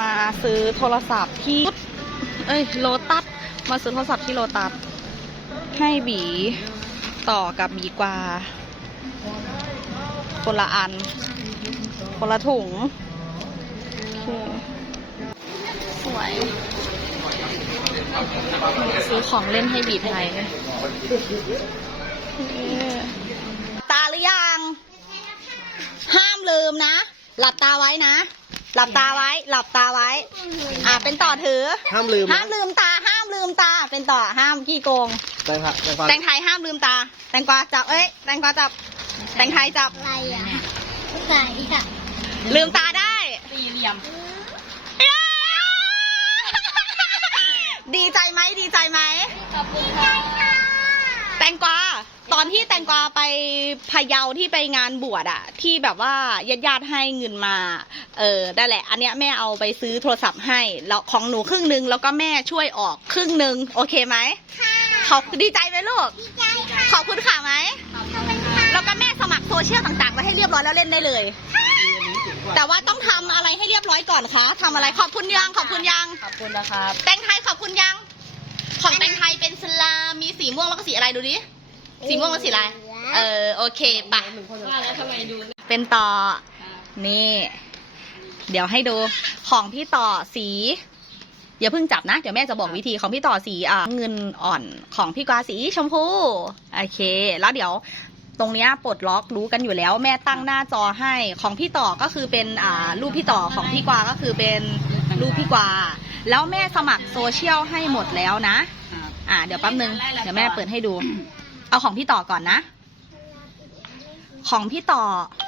มาซื้อโทรศัพท์ที่ เอ้ยโลตัสมาซื้อโทรศัพท์ที่โลตัสให้บีต่อกับบีกวาคนละอัน คนละถุง สวย ซื้อของเล่นให้บีไทย ตาหรือยัง ห้ามลืมนะ หลับตาไว้นะ หลับตาไว้ หลับตาไว้ อ่าเป็นต่อถือ ห้ามลืมห้ามลืมตา ห้ามลืมตา เป็นต่อห้ามขี้โกง แตงผักแตงฟันแตงไทยห้ามลืมตา แตงกวาจับ เอ้ย แตงกวาจับ แตงไทยจับ อะไรอะไหนอะลืมตาได้ สี่เหลี่ยมดีใจไหม ดีใจไหม ขอบคุณค่ะ แตงกวา ตอนที่แตงกวาไปพะเยาที่ไปงานบวชอะที่แบบว่าญาติญาติๆให้เงินมา เออได้แหละ อันเนี้ยแม่เอาไปซื้อโทรศัพท์ให้แล้วของหนูครึ่งหนึงแล้วก็แม่ช่วยออกครึ่งหนึงโอเคไหมค่ะขอบดีใจไหมลูกดีใจค่ะขอบคุณค่ะไหมขอบคุณค่ะแล้วก็แม่สมัครโซเชียลต่างๆไว้ให้เรียบร้อยแล้วเล่นได้เลย แต่ว่าต้องทำอะไรให้เรียบร้อยก่อนคะทำอะไรขอบคุณยังขอบคุณยังขอบคุณนะครับแตงไทยขอบคุณยังของแตงไทยเป็นสลามมีสีม่วงแล้วก็สีอะไรดูดิ สีม่วงกับสีอะไรเออโอเคปะว่าแล้วทำไมดูเป็นต่อ นี่ เดี๋ยวให้ดูของพี่ต่อสีอย่าเพิ่งจับนะ เดี๋ยวแม่จะบอกวิธีของพี่ต่อสีอ่าเงินอ่อนของพี่กวาสีชมพูโอเค แล้วเดี๋ยวตรงเนี้ยปลดล็อกรู้กันอยู่แล้วแม่ตั้งหน้าจอให้ของพี่ต่อก็คือเป็นอ่ารูปพี่ต่อของพี่กวาก็คือเป็นรูปพี่กวาแล้วแม่สมัครโซเชียลให้หมดแล้วนะ อ่าเดี๋ยวแป๊บนึงเดี๋ยวแม่เปิดให้ดู เอาของพี่ต่อก่อนนะ ของพี่ต่อ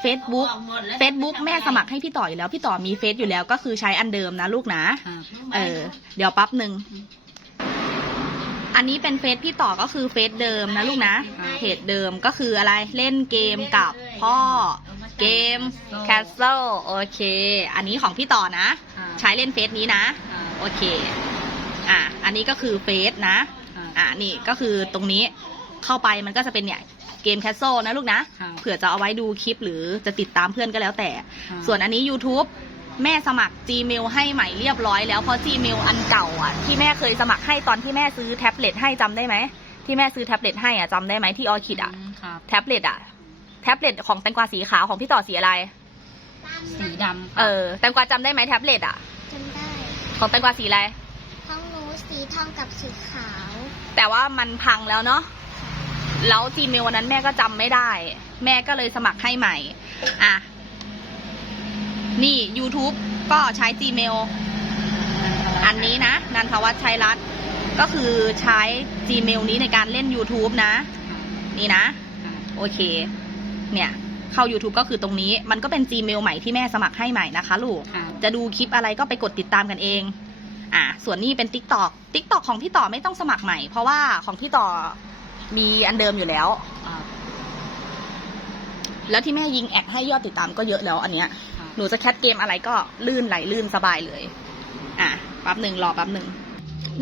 Facebook Facebook แม่สมัครให้พี่ต่ออยู่แล้ว พี่ต่อมีเฟซอยู่แล้วก็คือใช้อันเดิมนะลูกนะเออ เดี๋ยวแป๊บหนึ่ง อันนี้เป็นเฟซพี่ต่อก็คือเฟซเดิมนะลูกนะ เพจเดิมก็คืออะไรเล่นเกมกับพ่อ เกม Castle โอเค อันนี้ของพี่ต่อนะใช้เล่นเฟซนี้นะโอเค อะ อันนี้ก็คือเฟซนะ อะนี่ก็คือตรงนี้ เข้าไปมันก็จะเป็นเนี่ยเกม Castle นะลูกนะ ครับเผื่อจะเอาไว้ดูคลิปหรือจะติดตามเพื่อนก็แล้วแต่ส่วนอันนี้ YouTube แม่สมัคร Gmail ให้ใหม่เรียบร้อยแล้วเพราะ Gmail อันเก่าอะที่แม่เคยสมัครให้ตอนที่แม่ซื้อแท็บเล็ตให้จำได้ไหมที่แม่ซื้อแท็บเล็ตให้อะจำได้ไหมที่ออคิดอะครับ แท็บเล็ตอะแท็บเล็ตของแตงกวาสีขาวของพี่ต่อสีอะไรสีดำเออแตงกวาจำได้ไหมแท็บเล็ตอะจำได้ของแตงกวาสีอะไรท้องหนูสีทองกับสีขาว แต่ว่ามันพังแล้วเนาะ แล้ว Gmail วันนั้นแม่ก็จำไม่ได้ แม่ก็เลยสมัครให้ใหม่ อะ นี่ YouTube ก็ใช้ Gmail อันนี้นะ นันทวัฒน์ชัยรัตน์ก็คือใช้ Gmail นี้ในการเล่น YouTube นะ นี่นะ โอเค เนี่ย เข้า YouTube ก็คือตรงนี้ มันก็เป็น Gmail ใหม่ที่แม่สมัครให้ใหม่นะคะ ลูก จะดูคลิปอะไรก็ไปกดติดตามกันเอง อะ ส่วนนี้เป็น Tik t o อก Tik t o อกของพี่ต่อไม่ต้องสมัครใหม่ เพราะว่าของพี่ต่อ มีอันเดิมอยู่แล้วแล้วที่แม่ยิงแอดให้ยอดติดตามก็เยอะแล้วอันเนี้ยหนูจะแคทเกมอะไรก็ลื่นไหลลื่นสบายเลย อะแป๊บหนึ่งรอแป๊บหนึ่ง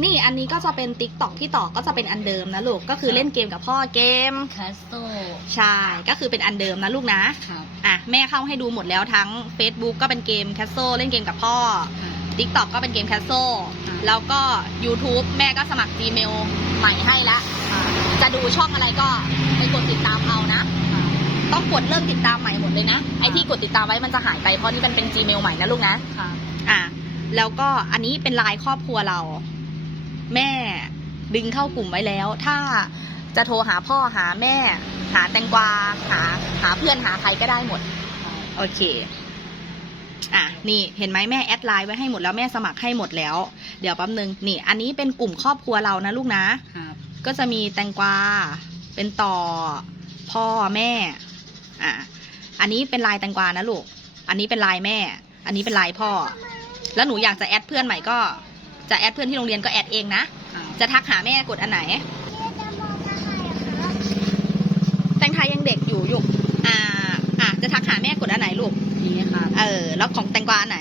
นี่อันนี้ก็จะเป็น Tik t o อกที่ต่อก็จะเป็นอันเดิมนะลูก ก็คือเล่นเกมกับพ่อเกมแคสโตใช่ ก็คือเป็นอันเดิมนะลูกนะ ครับอะแม่เข้าให้ดูหมดแล้วทั้ง Facebook ก็เป็นเกม c a s โซเล่นเกมกับพ่อ TikTok ก็เป็นเกม c a s โซอ่าแล้วก็ YouTube แม่ก็สมัคร Gmail ใหม่ให้ละจะดูช่องอะไรก็ไปกดติดตามเอานะ ต้องกดเริ่มติดตามใหม่หมดเลยนะ ไอที่กดติดตามไว้มันจะหายไปเพราะนี่มันเป็น Gmail ใหม่นะลูกนะครับอะแล้วก็อันนี้เป็นไลน์ครอบครัวเรา แม่ดึงเข้ากลุ่มไว้แล้ว ถ้าจะโทรหาพ่อหาแม่ หาแตงกวาหาหาเพื่อนหาใครก็ได้หมด โอเค อะนี่เห็นไหมแม่แอดไลน์ไว้ให้หมดแล้วแม่สมัครให้หมดแล้ว เดี๋ยวแป๊บนึงนี่ อันนี้เป็นกลุ่มครอบครัวเรานะลูกนะ ครับก็จะมีแตงกวา เป็นต่อ พ่อแม่ อะอันนี้เป็นลายแตงกวานะลูก อันนี้เป็นลายแม่ อันนี้เป็นลายพ่อ แล้วหนูอยากจะแอดเพื่อนใหม่ก็ จะแอดเพื่อนที่โรงเรียนก็แอดเองนะจะทักหาแม่กดอันไหน แตงไทยยังเด็กอยู่ยุกอ่าอะ จะทักหาแม่กดอันไหนลูก นี่ครับ เออ แล้วของแตงกวาอันไหน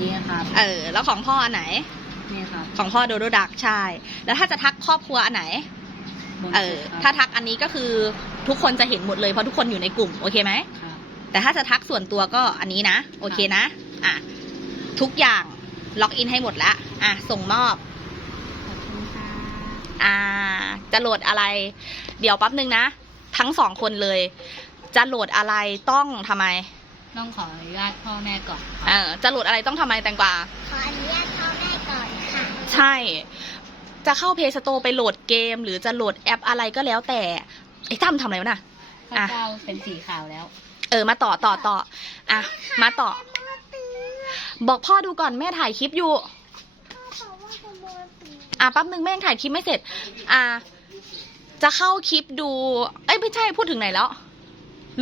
นี่ครับ เออ แล้วของพ่ออันไหน นี่ครับ ของพ่อโดโดดักใช่ แล้วถ้าจะทักครอบครัวอันไหนบนเออสุดครับถ้าทักอันนี้ก็คือทุกคนจะเห็นหมดเลยเพราะทุกคนอยู่ในกลุ่มโอเคไหมครับแต่ถ้าจะทักส่วนตัวก็อันนี้นะ โอเคนะ อะ ทุกอย่างล็อกอินให้หมดแล้วอะ ส่งมอบขอบคุณค่ะอ่า จะโหลดอะไร เดี๋ยวแป๊บนึงนะ ทั้งสองคนเลย จะโหลดอะไรต้องทำไม ต้องขออนุญาตพ่อแม่ก่อนเออจะโหลดอะไรต้องทำไมแตงกวา ขออนุญาตพ่อแม่ก่อนค่ะ ใช่ จะเข้าเพย์สโตร์ไปโหลดเกม หรือจะโหลดแอปอะไรก็แล้วแต่ ไอ้ตั้มทำอะไรวะน่ะ ข้าวเจ้าเป็นสีขาวแล้ว เออ มาต่อต่อต่อ อะ มาต่อ บอกพ่อดูก่อนแม่ถ่ายคลิปอยู่ อะแป๊บนึงแม่ยังถ่ายคลิปไม่เสร็จ อะ จะเข้าคลิปดู เอ้ยไม่ใช่พูดถึงไหนแล้ว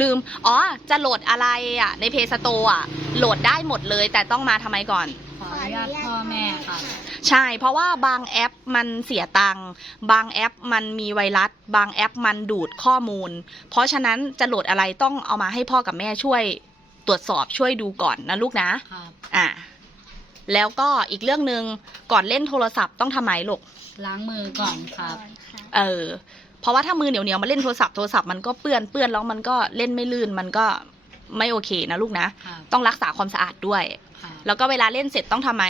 ลืม อ๋อ จะโหลดอะไรอะ ในเพย์สโตร์อะ โหลดได้หมดเลย แต่ต้องมาทำไมก่อน ขออนุญาตพ่อแม่ค่ะ ใช่ เพราะว่าบางแอปมันเสียตังค์ บางแอปมันมีไวรัส บางแอปมันดูดข้อมูล เพราะฉะนั้นจะโหลดอะไรต้องเอามาให้พ่อกับแม่ช่วย ตรวจสอบช่วยดูก่อนนะลูกนะ ครับ อะ แล้วก็อีกเรื่องหนึ่งก่อนเล่นโทรศัพท์ต้องทำไมลูก ล้างมือก่อนครับ เออ เพราะว่าถ้ามือเหนียวเหนียวๆมาเล่นโทรศัพท์โทรศัพท์มันก็เปื้อนเปื้อนแล้วมันก็เล่นไม่ลื่นมันก็ไม่โอเคนะลูกนะครับต้องรักษาความสะอาดด้วยครับแล้วก็เวลาเล่นเสร็จต้องทำไม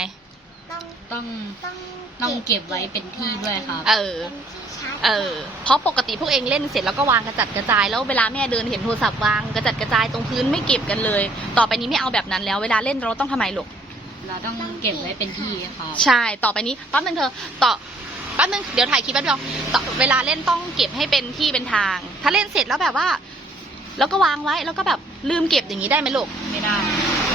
ต้องต้องต้องต้องเก็บไว้เป็นที่ด้วยครับ เออ เป็นที่ชาร์จเออ เพราะปกติพวกเองเล่นเสร็จแล้วก็วางกระจัดกระจาย แล้วเวลาแม่เดินเห็นโทรศัพท์วางกระจัดกระจายตรงพื้นไม่เก็บกันเลย ต่อไปนี้ไม่เอาแบบนั้นแล้วเวลาเล่นเราต้องทำไมลูก เราต้องเก็บไว้เป็นที่ครับ ใช่ ต่อไปนี้แป๊บนึงเธอ ต่อ แป๊บนึงเดี๋ยวถ่ายคลิปแป๊บเดียวต่อเวลาเล่นต้องเก็บให้เป็นที่เป็นทาง ถ้าเล่นเสร็จแล้วแบบว่า แล้วก็วางไว้แล้วก็แบบลืมเก็บอย่างนี้ได้ไหมลูกไม่ได้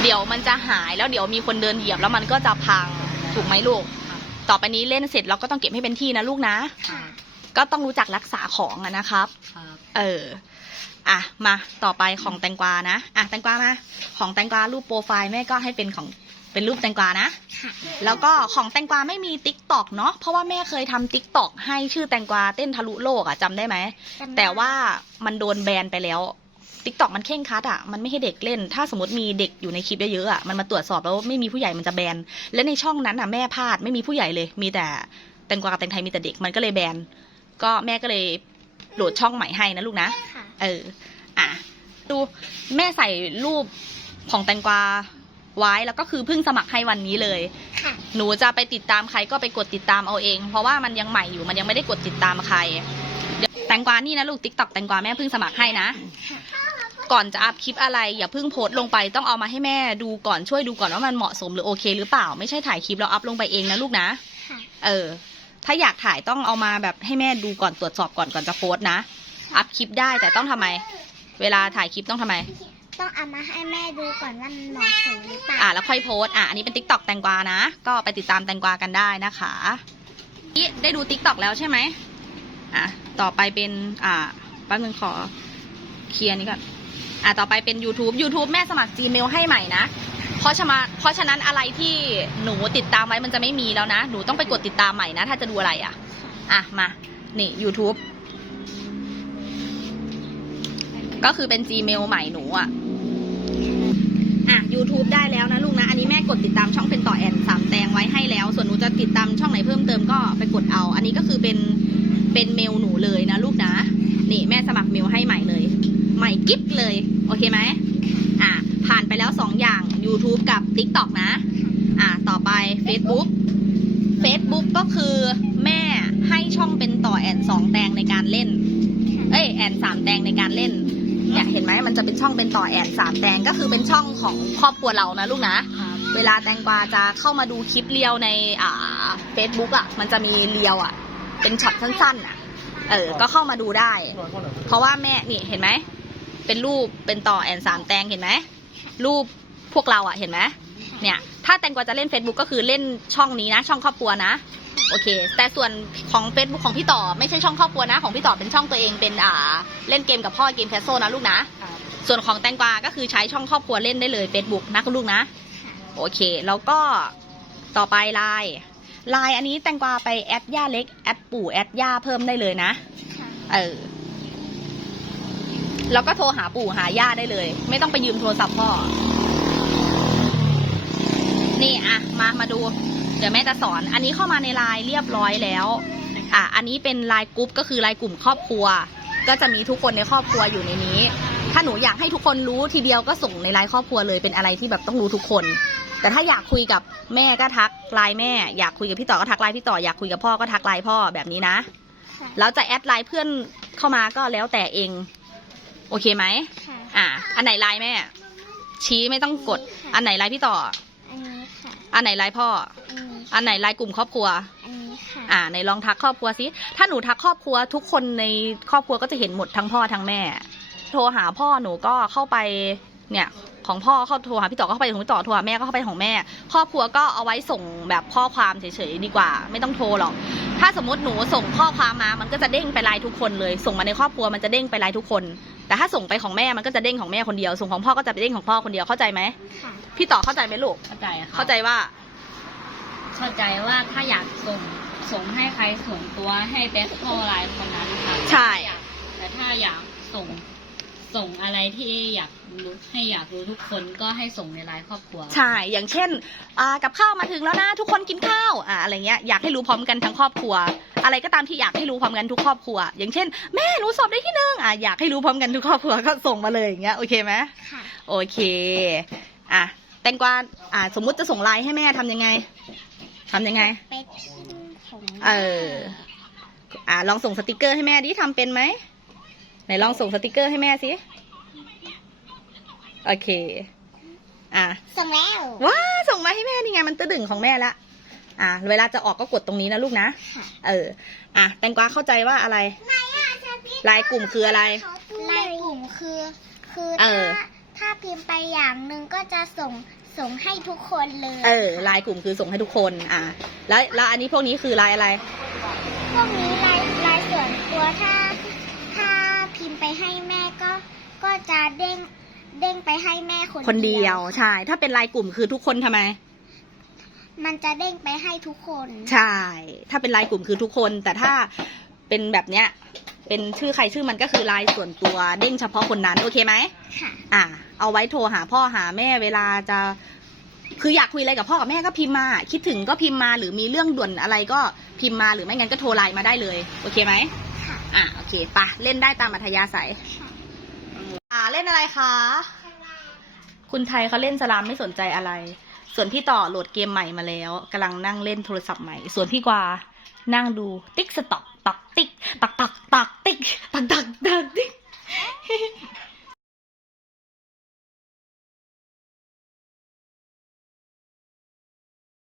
เดี๋ยวมันจะหายแล้วเดี๋ยวมีคนเดินเหยียบแล้วมันก็จะพังถูกไหมลูกครับต่อไปนี้เล่นเสร็จเราก็ต้องเก็บให้เป็นที่นะลูกนะครับก็ต้องรู้จักรักษาของอะนะครับครับ เอออะมาต่อไปของแตงกวานะอะแตงกวามาของแตงกวารูปโปรไฟล์แม่ก็ให้เป็นของ เป็นรูปแตงกวานะค่ะแล้วก็ของแตงกวาไม่มีติ๊กตอกเนาะ เพราะว่าแม่เคยทำติ๊กตอกให้ชื่อแตงกวาเต้นทะลุโลกอะจำได้ไหมจำได้แต่ว่ามันโดนแบนไปแล้วติ๊กตอกมันเข่งครัดอะมันไม่ให้เด็กเล่น ถ้าสมมติมีเด็กอยู่ในคลิปเยอะๆอะมันมาตรวจสอบแล้วไม่มีผู้ใหญ่มันจะแบน และในช่องนั้นอะแม่พลาดไม่มีผู้ใหญ่เลย มีแต่แตงกวากับแตงไทยมีแต่เด็กมันก็เลยแบน ก็แม่ก็เลยโหลดช่องใหม่ให้นะลูกนะค่ะเออ อะ ดูแม่ใส่รูปของแตงกวา ไว้แล้วก็คือเพิ่งสมัครให้วันนี้เลย ค่ะ หนูจะไปติดตามใครก็ไปกดติดตามเอาเอง เพราะว่ามันยังใหม่อยู่มันยังไม่ได้กดติดตามใครเดี๋ยวแตงกวานี่นะลูกติ๊กต็อกแตงกวาแม่เพิ่งสมัครให้นะ ก่อนจะอัพคลิปอะไร อย่าเพิ่งโพสต์ลงไปต้องเอามาให้แม่ดูก่อนช่วยดูก่อนว่ามันเหมาะสมหรือโอเค หรือเปล่าไม่ใช่ถ่ายคลิปแล้วอัพลงไปเองนะลูกนะ ค่ะ เออ ถ้าอยากถ่ายต้องเอามาแบบให้แม่ดูก่อนตรวจสอบก่อนก่อนจะโพสต์นะ อัพคลิปได้แต่ต้องทำไม เวลาถ่ายคลิปต้องทำไม ต้องเอามาให้แม่ดูก่อนว่ามันเหมาะสมหรือเปล่าอะ แล้วค่อยโพสอะอันนี้เป็นติ๊กต็อกแตงกวานะ ก็ไปติดตามแตงกวากันได้นะคะนี่ได้ดูติ๊กต็อกแล้วใช่ไหมอะต่อไปเป็นอ่าแป๊บนึงขอเคลียร์นี้ก่อนอะต่อไปเป็น YouTube YouTube แม่สมัคร Gmail ให้ใหม่นะเพราะฉะนั้นเพราะฉะนั้นอะไรที่หนูติดตามไว้มันจะไม่มีแล้วนะ หนูต้องไปกดติดตามใหม่นะ ถ้าจะดูอะไรอะ อะมา นี่ YouTube ก็คือเป็น Gmail ใหม่หนูอะ อะ YouTube ได้แล้วนะลูกนะ อันนี้แม่กดติดตามช่องเป็นต่อแอนสามแตงไว้ให้แล้ว ส่วนหนูจะติดตามช่องไหนเพิ่มเติมก็ไปกดเอา อันนี้ก็คือเป็นเป็นเมลหนูเลยนะลูกนะ นี่แม่สมัครเมลให้ใหม่เลย ใหม่กิ๊บเลย โอเคไหมอะ ผ่านไปแล้วสองอย่าง YouTube กับ TikTok นะ อะ ต่อไป Facebook Facebook ก็คือแม่ให้ช่องเป็นต่อแอนสองแตงในการเล่น เอ้ยแอนสามแตงในการเล่น เนี่ยเห็นไหมมันจะเป็นช่องเป็นต่อแอนสามแตงก็คือเป็นช่องของครอบครัวเรานะลูกนะครับเวลาแตงกวาจะเข้ามาดูคลิปเรียวในอ่าเฟซบุ๊กอะมันจะมีเรียวอะ เป็นช็อตสั้นๆอะเออ ก็เข้ามาดูได้ เพราะว่าแม่นี่เห็นไหม เป็นรูปเป็นต่อแอนสามแตงเห็นไหม รูปพวกเราอะเห็นไหมเนี่ย ถ้าแตงกวาจะเล่น Facebook ก็คือเล่นช่องนี้นะ ช่องครอบครัวนะ โอเค แต่ส่วนของ Facebook ของพี่ต่อไม่ใช่ช่องครอบครัวนะ ของพี่ต่อเป็นช่องตัวเองเป็นอ่าเล่นเกมกับพ่อเกมแคสโซนะลูกนะครับส่วนของแตงกวาก็คือใช้ช่องครอบครัวเล่นได้เลย Facebook นะคุณลูกนะ โอเค แล้วก็ต่อไปไลน์ไลน์อันนี้แตงกวาไปแอดย่าเล็กแอดปู่แอดย่าเพิ่มได้เลยนะเออแล้วก็โทรหาปู่หาย่าได้เลย ไม่ต้องไปยืมโทรศัพท์พ่อ นี่อะมามาดู เดี๋ยวแม่จะสอน อันนี้เข้ามาในไลน์เรียบร้อยแล้ว อะ อันนี้เป็นไลน์กรุ๊ปก็คือไลน์กลุ่มครอบครัว ก็จะมีทุกคนในครอบครัวอยู่ในนี้ ถ้าหนูอยากให้ทุกคนรู้ทีเดียวก็ส่งในไลน์ครอบครัวเลยเป็นอะไรที่แบบต้องรู้ทุกคน แต่ถ้าอยากคุยกับแม่ก็ทักไลน์แม่ อยากคุยกับพี่ต่อก็ทักไลน์พี่ต่อ อยากคุยกับพ่อก็ทักไลน์พ่อแบบนี้นะค่ะแล้วจะแอดไลน์เพื่อนเข้ามาก็แล้วแต่เอง โอเคไหมค่ะ อะ อันไหนไลน์แม่ ชี้ไม่ต้องกด อันไหนไลน์พี่ต่อ อันนี้ค่ะ อันไหนไลน์พ่อ อันนี้ อันไหนไลน์กลุ่มครอบครัว อันนี้ค่ะ อ่าในลองทักครอบครัวสิถ้าหนูทักครอบครัว ทุกคนในครอบครัวก็จะเห็นหมดทั้งพ่อทั้งแม่ โทรหาพ่อหนูก็เข้าไปเนี่ยของพ่อเข้าโทรหาพี่ต่อก็เข้าไปของพี่ต่อโทรหาแม่ก็เข้าไปของแม่ ครอบครัวก็เอาไว้ส่งแบบข้อความเฉยๆดีกว่า ไม่ต้องโทรหรอก ถ้าสมมติหนูส่งข้อความมามันก็จะเด้งไปไลน์ทุกคนเลย ส่งมาในครอบครัวมันจะเด้งไปไลน์ทุกคน แต่ถ้าส่งไปของแม่มันก็จะเด้งของแม่คนเดียว ส่งของพ่อก็จะไปเด้งของพ่อคนเดียวเข้าใจไหมค่ะพี่ต่อเข้าใจไหมลูกเข้าใจค่ะเข้าใจว่า เข้าใจว่าถ้าอยากส่งส่งให้ใครส่วนตัวให้เบสโทรไลน์คนนั้นค่ะใช่ แต่ถ้าอยากส่งส่งอะไรที่อยากรู้ให้อยากรู้ทุกคนก็ให้ส่งในไลน์ครอบครัว ใช่ อย่างเช่นอ่ากับข้าวมาถึงแล้วนะทุกคนกินข้าวอ่าอะไรเงี้ยอยากให้รู้พร้อมกันทั้งครอบครัว อะไรก็ตามที่อยากให้รู้พร้อมกันทุกครอบครัว อย่างเช่น แม่หนูสอบได้ที่หนึ่งอ่าอยากให้รู้พร้อมกันทุกครอบครัวก็ส่งมาเลยอย่างเงี้ยโอเคไหมค่ะโอเคอะแตงกวาอ่าสมมุติจะส่งไลน์ให้แม่ทำยังไง ทำยังไงไปที่ของเออ อ่าลองส่งสติกเกอร์ให้แม่ดิทำเป็นไหมไหนลองส่งสติกเกอร์ให้แม่สิ โอเค อะ ส่งแล้วว้าส่งมาให้แม่นี่ไงมันตะดึงของแม่ละ อะ เวลาจะออกก็กดตรงนี้นะลูกนะค่ะเออ อะ แตงกวาเข้าใจว่าอะไร ลายกลุ่มคืออะไร ลายกลุ่มคือ คือเอถ้าอ ถ้าพิมพ์ไปอย่างหนึ่งก็จะส่ง ส่งให้ทุกคนเลยเออลายกลุ่มคือส่งให้ทุกคน อะแล้วแล้วอันนี้พวกนี้คือลายอะไร พวกนี้ลายลายส่วนตัวถ้า ถ้าพิมพ์ไปให้แม่ก็ ก็จะเด้งเด้งไปให้แม่คนคนเดียวใช่ ถ้าเป็นลายกลุ่มคือทุกคนทำไม มันจะเด้งไปให้ทุกคน ใช่ ถ้าเป็นลายกลุ่มคือทุกคน แต่ถ้า เป็นแบบเนี้ย เป็นชื่อใครชื่อมันก็คือลายส่วนตัวเด้งเฉพาะคนนั้น โอเคไหมค่ะอะเอาไว้โทรหาพ่อหาแม่เวลาจะ คืออยากคุยอะไรกับพ่อกับแม่ก็พิมพ์มา คิดถึงก็พิมพ์มาหรือมีเรื่องด่วนอะไรก็พิมพ์มาหรือไม่งั้นก็โทรไลน์มาได้เลย โอเคไหมค่ะอะโอเคปะเล่นได้ตามอัธยาศัยอ่าเล่นอะไรคะคุณไทยเขาเล่นสลามไม่สนใจอะไร ส่วนพี่ต่อโหลดเกมใหม่มาแล้วกำลังนั่งเล่นโทรศัพท์ใหม่ ส่วนพี่กวา นั่งดูติ๊กสต็อกตักติ๊กตักตักตักติ๊กตักตักตักติ๊ก